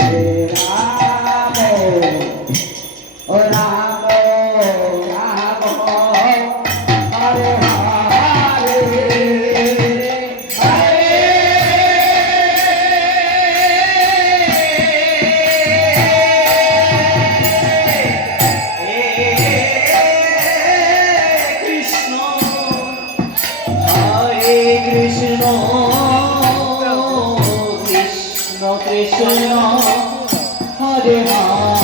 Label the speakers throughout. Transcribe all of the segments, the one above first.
Speaker 1: Amen. Hare Hare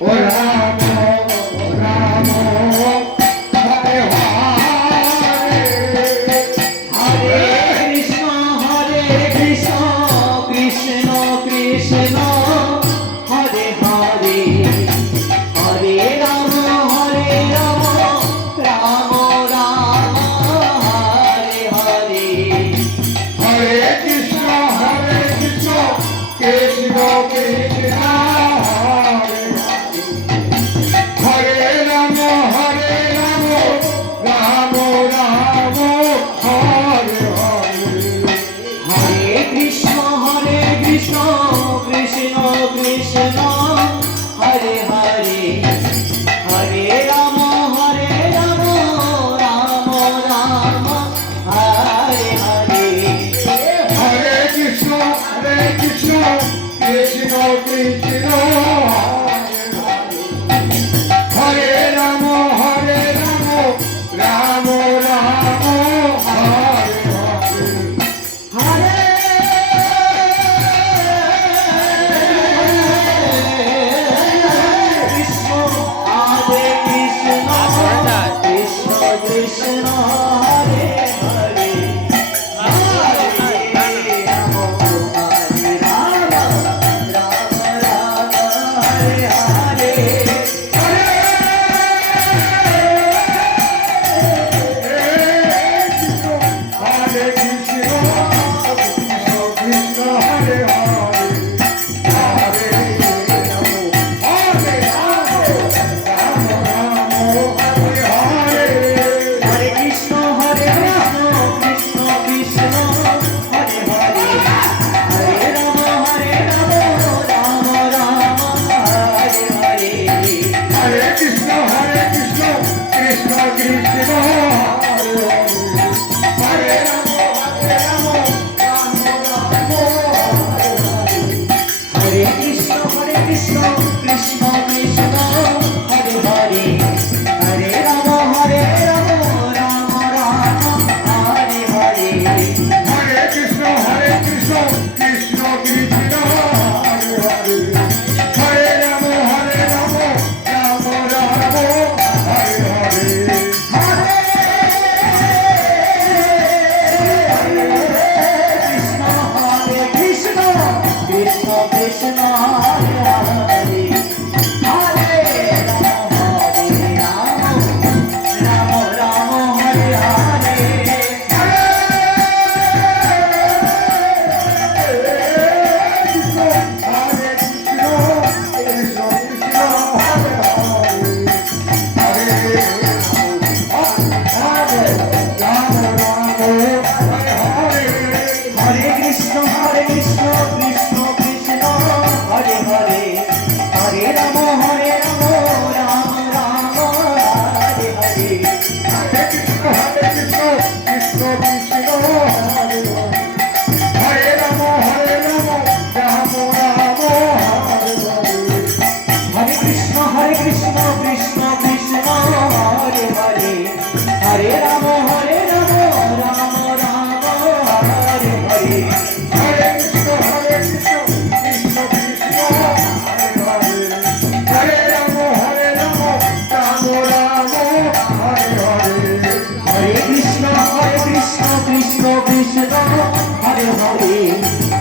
Speaker 1: orar. help me.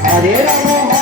Speaker 1: Hare Ram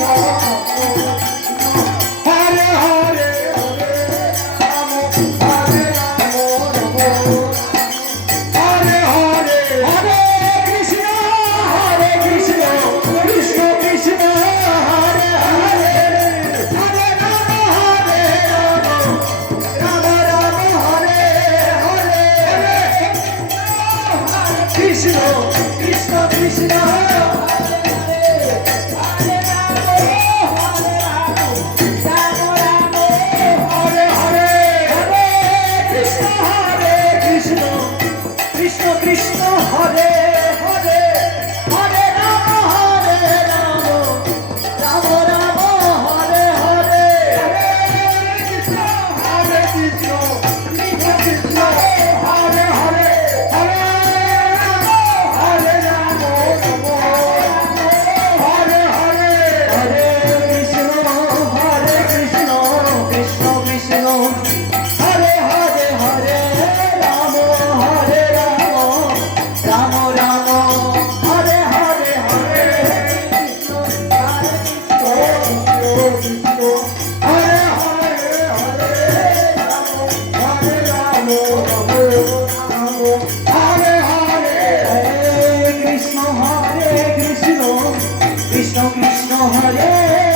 Speaker 1: どうぞ。কৃষ্ণ Hare